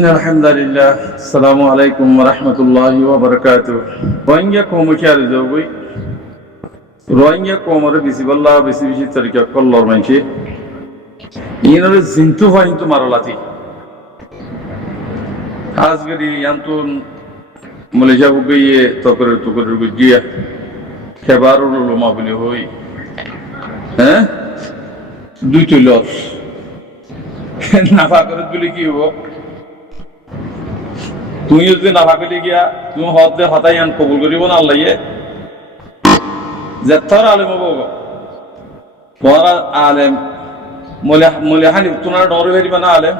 إن الحمد لله السلام عليكم ورحمة الله وبركاته روهينجا قوم كاري زوجي روهينجا قوم ربيسي بالله بيسي طريقة كل منشي ينور زنتو فاينتو مرلاتي حاسقري ينتون ملجا بقي تقرر بجيا كبارو لما بلي هوي ها دوتو لور নাফা করে দিলে কি হবো? তুমি যদি নাফা করে গিয়া তুমি হদে হতাই আন কবুল করিব না আল্লাহ যেথর আলেম হবো তোরা আলেম মলিহানি তোনার ডরে বেরিবা না আলেম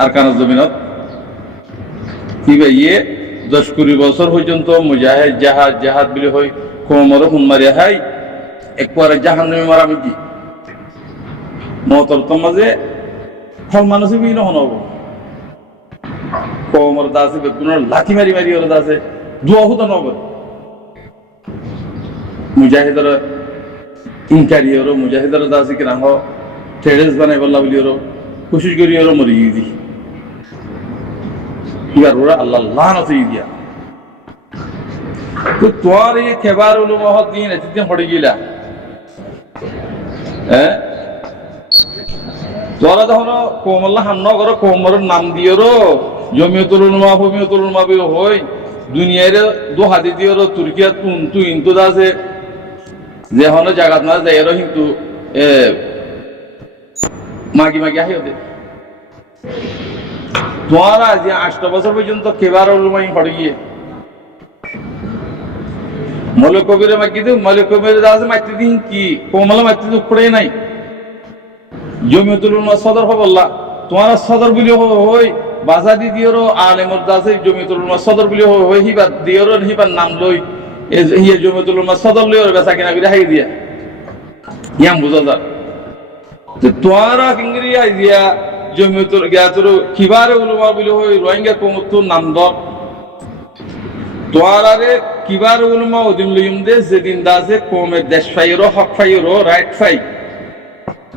আর কান জমিনত কি ভাই 10-20 বছর পর্যন্ত মুজাহিদ জাহাদ বিলে হই কোমর হুনমারি হাই একবারে জাহান্নামে মারামি কি মতর তোমাজে ফল মানুষ বিভিন্ন হনব কোমর দাসে বেগুনের লাঠি মারি ওর দাসে দুয়া হতো নগর মুজাহিদর ইনকারি ওর মুজাহিদর দাসে কি রাহ টেরেস বানাই বললা বলি ওর কোশিশ করি ওর মরি দি ইয়ার ওরা আল্লাহ লানত দিয়া তো তোর এই খেবার উলু মহৎ দিন এতদিন হড়ে গিলা হ্যাঁ তোরা যখন কোমল্লা হান্ন করো কোমরের নাম দিয়েরো জমিয়তুল উলামা হই দুনিয়ার দু হাতি দিয়েরো তুর্কিয়া তুই ইন্তু আছে যে হন জায়গা না যাই কিন্তু মাগি আহি ওদের তোরা যে 8 বছর পর্যন্ত কেবার উলামাই হড়ে গিয়ে মৌলিক কবিরে মাগি দিও মৌলিক কবিরে আছে মাইতে দিন কি কোমলা মাইতে উপরে নাই জমিয়তুল উলামা সদর হবল্লা তোমার সদর বলি হই বাজাদি দিয়েরো আলেমর দাসে জমিয়তুল উলামা সদর বলি হই হিবা দিয়েরো হিবার নাম লই হিয়া জমিয়তুল উলামা সদর লই ওর বেচা কিনা করে হাই দিয়া ইয়াম বুঝা যা তো তোরা কিংরি আই দিয়া জমিয়তুল গিয়াতুর কিবারে উলামা বলি হই রোহিঙ্গা কমতুর নাম দর তোরারে কিবারে উলামা ওদিন লইম দে যেদিন দাসে কমে দেশ ফাইরো হক ফাইরো রাইট ফাই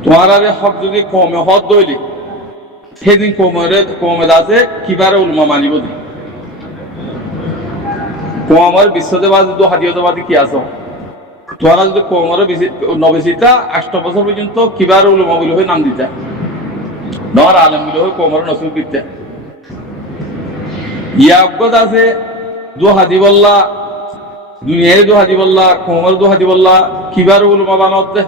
তোমারে হক যদি কমে হদ দইলি সেদিন কমে আছে কিবারে উলামা মানিব দি কমর বিশ্বদেবাদী তো হাদিয়তবাদী কি আছো তোরা যদি কমর নবেসিতা 8 বছর পর্যন্ত কিবারে উলামা বলে হয়ে নাম দিতা নর আলেম বলে হয়ে কমর নসিব দিতে ইয়াগদ আছে দু হাদিবল্লাহ দুনিয়ায় দু হাদিবল্লাহ কমর দু হাদিবল্লাহ কিবারে উলামা বানাত দে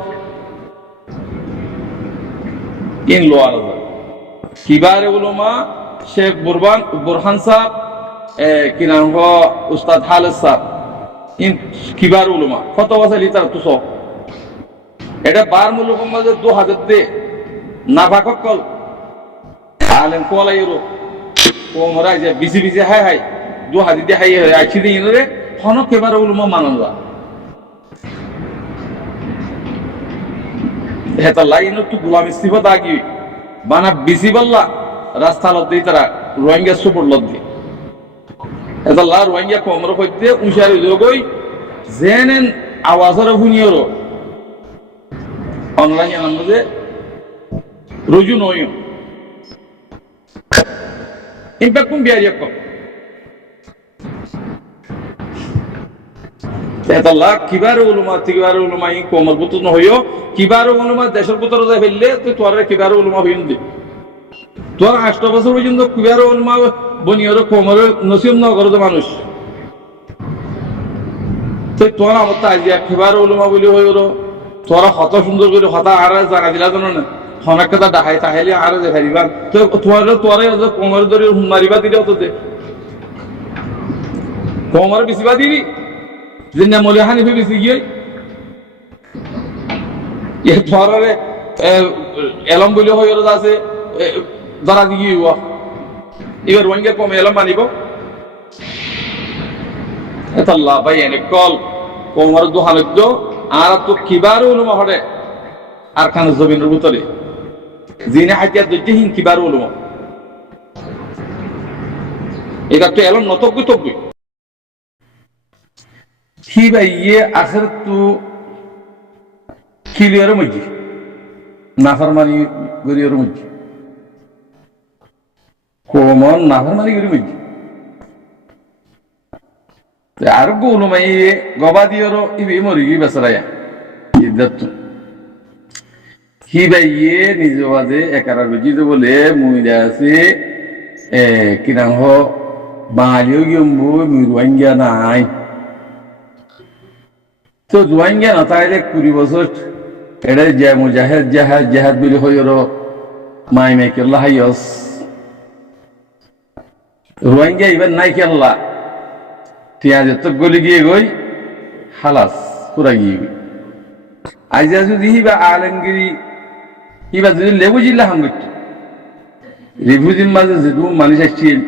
ইন লোয়ার কিবারে উলামা শেখ বুরহান সাহেব কি নাম হ উস্তাদ হালেদ সাহেব ইন কিবার উলামা কত বছর লিটার তুস এটা বার মুলুক মাঝে 2000 দে নাফাক কল আলেম কোলাইরো কোমরা যে বিজি হাই 2000 দে হাই আছি দিন রে হন কিবার উলামা মানন যা হেতা লাইন তো গোলাম ইস্তিফাত আগি বানা বিসি বল্লা রাস্তা লদ্দি তারা রোহিঙ্গা সুপুর লদ্দি এটা লা রোহিঙ্গা কমর কইতে উশারি লগই জেনেন আওয়াজের হুনিয়রো অনলাইন নামে রুজু নয় ইম্প্যাক্ট কোন বিয়ারিয়া কম এতাল্লাহ কিবারে উলামা ই কমর বুত ন হইও কিবারে উলামা দেশের ভিতর যাই ফেললে তুই তোরে কিবারে উলামা হইন দে তোর 8 বছর পর্যন্ত কিবারে উলামা বনিয়র কমর নসিব ন করে মানুষ তুই তোরা আমতা আজিয়া কিবারে উলামা বলি হইরো তোরা কত সুন্দর করে হতা আর জানা দিলা জানো না হনাকটা ডাহাই তাহলে আর দেখাইবা তো তোরে কমর ধরে মারিবা দিলে তো দে কমর বিসিবা দিবি জিন্না মলিহানি ফিবিসি গিয়ে এ তোরে এলম বলি হইরো আছে ধরা দি গিয়ে এবার ওয়াঙ্গে কম এলম মানিব এতাল্লাহ ভাই এনে কল কমর দুহালজ্জ আর তো কিবারে উলামা হড়ে আর খান জমিনের ভিতরে জিনে হাতিয়ার দজ্জিহীন কিবারে উলামা এটা তো এলম নতব্য কি ভাই আখের তো ক্লিয়ার মধ্যে নাফরমানি গরিয়র মধ্যে কোমন নাফরমানি করে বুঝি আর গোলুমাই গবাদিওর ইবি মরি গি বেসারায়া ইদ্দাত হি বাইয়ে নিজ বাজে একারা বুঝি তো বলে মুইরা আছে কিনা হ বাঙালিও গিয়ম্বু রোহিঙ্গা নাই তো রোহিঙ্গা না তাইলে 20 বছর এটা যে মুজাহিদ জাহাজ জাহাজ বলে হইর মাই মাই কেল্লা হাইয়স রোহিঙ্গা ইবার নাই কেল্লা টিয়াজ তো গলি গিয়ে গই হালাস পুরা গিয়ে গই আজ যদি হিবা আলমগিরি হিবা যদি লেবু জিল্লা হাঙ্গিত রিফিউজির মাঝে যে মানুষ আসছিল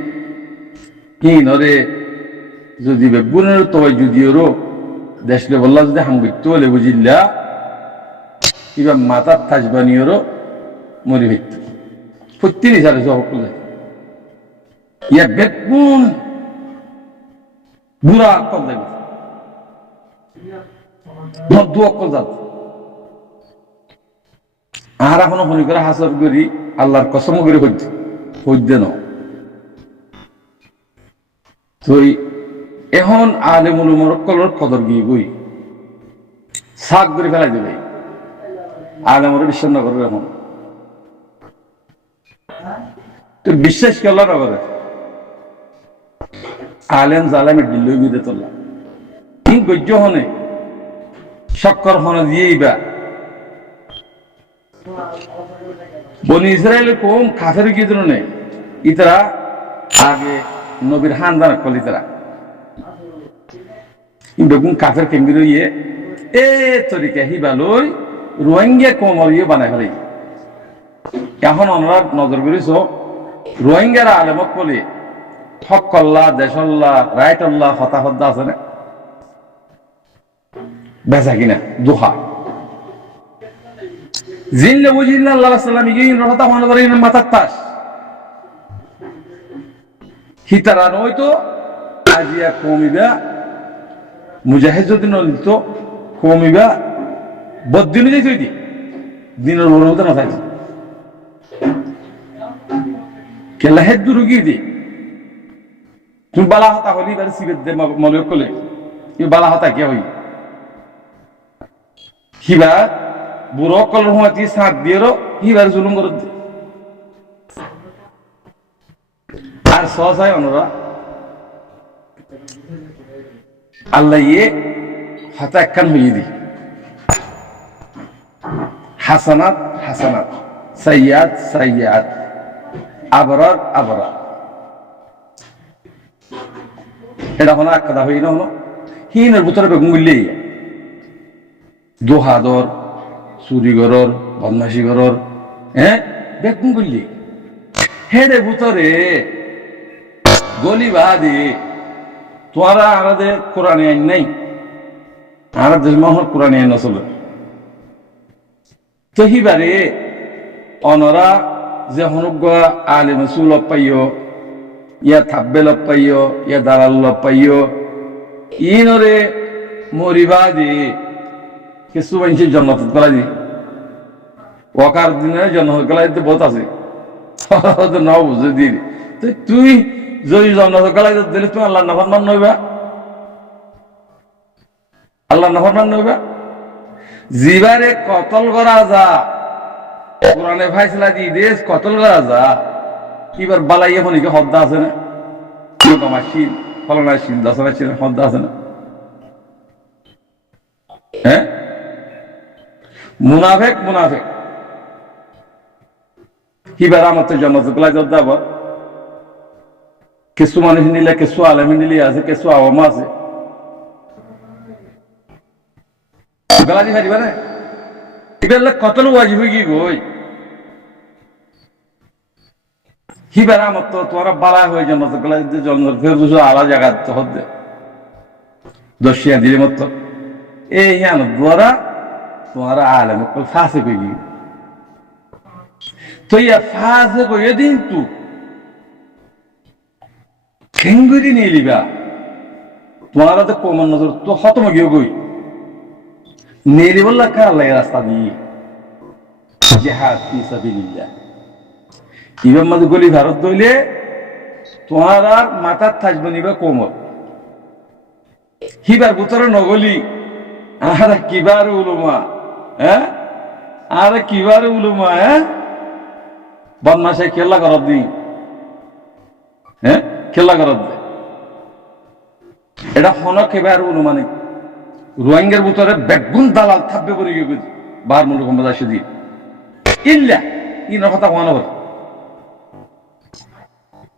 হি নরে যদি বেগুনের তয় যদি ওরও দেশলে বললা যদি হাঙ্গিত লেবু জিল্লা হিবা মাথার থাজবানিওরও মরি হইত প্রতি নিশারে সকলে ইয়া বেগুন বুড়া অক্কল দেবে মধ্য অক্কল যাত আর এখনো ফোন করে হাসর করি আল্লাহর কসম করে হইতে ন তো এখন আলেমুল মরক্কলের কদর গিয়ে গই শাক করে ফেলাই দেবে আলেমরে বিশ্বাস না করে এখন তো বিশ্বাস করল না করে আলেম জালেমে দিল্লি গিয়ে তোলা কি গজ্য হনে শক্কর হনে দিয়েই বা বনি ইসরায়েল কম কাফের কি ধরনের ইতারা আগে নবীর হানদান কল ইতারা বেগুন কাফের কেমির ইয়ে এ তরিকা হিবালই রোহিঙ্গা কমল ইয়ে বানাই ফেলে এখন আমরা নজর করিস রোহিঙ্গারা আলেমক বলে হকল্লা দেশল্লা রাইটল্লা হতাহদ্দা আছে না বেচা কিনা দোহা জিনলে বুঝিল্লা আল্লাহ সাল্লাম ইগিন রহতা মনে করেন মাথার তাস হিতারা নয়তো আজিয়া কমিবা মুজাহিদ যদি নলিত কমিবা বদিনে যাই তুই দিনের বড় হতে না থাকছে কেলা হেদ দূর গিয়ে দি তুমি বালা হতা হলি এবার সিবেদ দে মলে কলে তুমি বালা হতা কে হই হিবা বুড়ো কলর হুঁয়াতি সাত দিয়েরও হিবার জুলুম করে দে আর সহসায় অনুরা আল্লাহ ইয়ে হতা একখান হইয়ে দি হাসানাত হাসানাত সাইয়াদ সাইয়াদ আবরার আবরার এটা হলো এক কথা হই না হলো হিনের ভিতরে বেগুন গুললেই দোহাদর চুরি ঘরর বদমাসি ঘরর হ্যাঁ বেগুন গুললি হেডে ভিতরে গলি বাদি তোরা আমাদের কোরআনে আইন নাই আমার দেশ মহল কোরআনে আইন আসলে তো হিবারে অনরা যে হনুগা আলেম সুল পাইও ইয়া থাব্বেল পাইও ইয়া দালাল পাইও ইনরে মরিবাদি কিছু মানুষের জন্ম গলা দি ওয়াকার দিনে জন্ম গলা দিতে বহুত আছে না বুঝে দি তো তুই যদি জন্ম গলা দিলে তুমি আল্লাহ নাফরমান নইবা আল্লাহ নাফরমান নইবা জিবারে কতল করা যা কোরআনে ফাইসলা দি দেশ কতল করা যা এবার বালাইয়া ফনিকে হদ্দা আছে না আমার শীল ফলনা শীল দশনা শীল হদ্দা আছে না হ্যাঁ মুনাফেক মুনাফেক কিবার আমার তো জন্মত গুলা যাব কিছু মানুষ নিলে কিছু আলেম নিলে আছে কিছু আওয়ামা আছে গালাজি ফারিবা না এবার কতল ওয়াজিব হয়ে গিয়ে গই হিবার আমার তো তোরা বালা হয়ে জন্মত গুলা জন্ম ফের দুশো আলা জায়গা হদ্দে দশিয়া দিলে মত এই হ্যাঁ দ্বারা তোমার আলেম ফাঁসে কই গিয়ে তো ইয়া ফাঁসে কই দিন তু খেঙ্গুরি নিয়ে লিবা তোমার তো কমন নজর তো খতম গিয়ে গই নেলি বললা কার লাগে রাস্তা দিয়ে জিহাদ ফি সাবিলিল্লাহ ইমাম মাঝে গলি ভারত দইলে তোমার আর মাথার থাকবে নিবে কোমর হিবার ভিতরে নগলি আর কিবার উলুমা হ্যাঁ আর কিবার উলুমা হ্যাঁ বদমাশে খেলা করার দিন হ্যাঁ খেলা করার দে এটা হন কেবার উলুমা নেই রোহিঙ্গার ভিতরে বেগুন দালাল থাকবে বলে গিয়ে বার মূল সম্পদ আসে দিয়ে ইল্লা ইনার কথা কোয়া নগর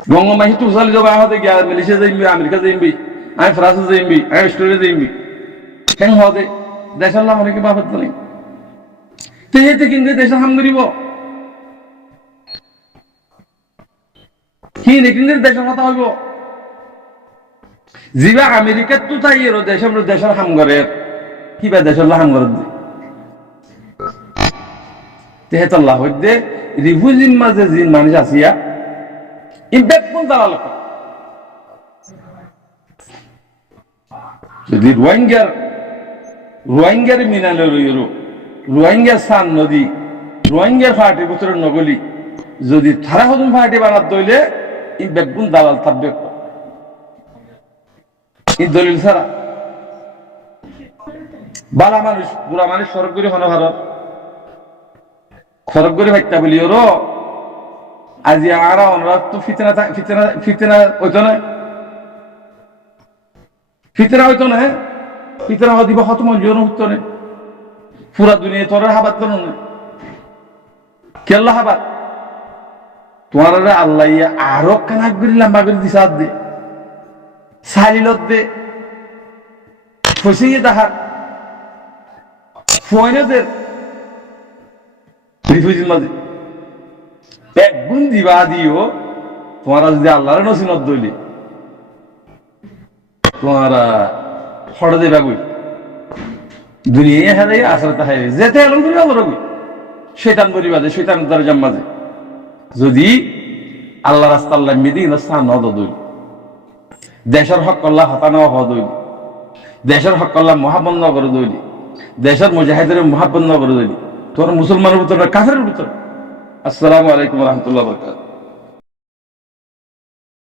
গঙ্গমাহি তুষালি যাবো আমাদের গিয়া মালয়েশিয়া যাইবি আমেরিকা যাইবি আমি ফ্রান্সে যাইবি আমি অস্ট্রেলিয়া যাইবি কেন হওয়া দেশের নাম অনেকে বাপত নেই তেহেতে কিন্তু দেশের হাম করিব কি কিন্তু দেশের কথা হইব যিবা আমেরিকাত তো তাই এর দেশের হাম করে কিবা দেশের হাম করে তেহেত আল্লাহ হইতে রিফিউজির মাঝে যে মানুষ আসিয়া ইম্প্যাক্ট কোন দাঁড়াল যদি রোহিঙ্গার মিনালে রইল রোহিঙ্গার সান নদী রোহিঙ্গার ফার্টি বছর নগলি যদি থারা হদুন ফার্টি বানাত দইলে ইম্প্যাক্ট কোন দালাল থাকবে এই দলিল ছাড়া বালা মানুষ বুড়া মানুষ সরব করে হন ভারত খরব করে ভাইতা বলি ওর আজি আর অনুরাগ তো ফিতনা ফিতনা হইতো না ফিতনা হইতো না ফিতনা হদিবা হত মঞ্জুর হতো না পুরা দুনিয়া তোর হাবাত তো না কেল্লা হাবাত তোমার আল্লাহ আরো কানাক করি লম্বা করে দিশাত দে সালিলত দে ফসিয়ে তাহার ফয়নাদের রিফিউজির মাঝে এক গুণ দিবা দিও তোমারা যদি আল্লাহর নসিনত দইলে তোমারা হড় দেবা গই দুনিয়া হারাই আসরতে হাই যেতে আলহামদুলিল্লাহ বড় গই শয়তান পরিবাদে শয়তান দরজার মাঝে যদি আল্লাহ রাস্তা আল্লাহ মিদি স্থান নদ দইল দেশের হক আল্লাহ হতানো হ দইল দেশের হক আল্লাহ মহাবন্ন করে দইল দেশের মুজাহিদের মহাবন্ন করে দইল তোর মুসলমানের ভিতরে কাফেরের ভিতরে আসসালামু আলাইকুম ওয়া রাহমাতুল্লাহি ওয়া বারাকাতুহু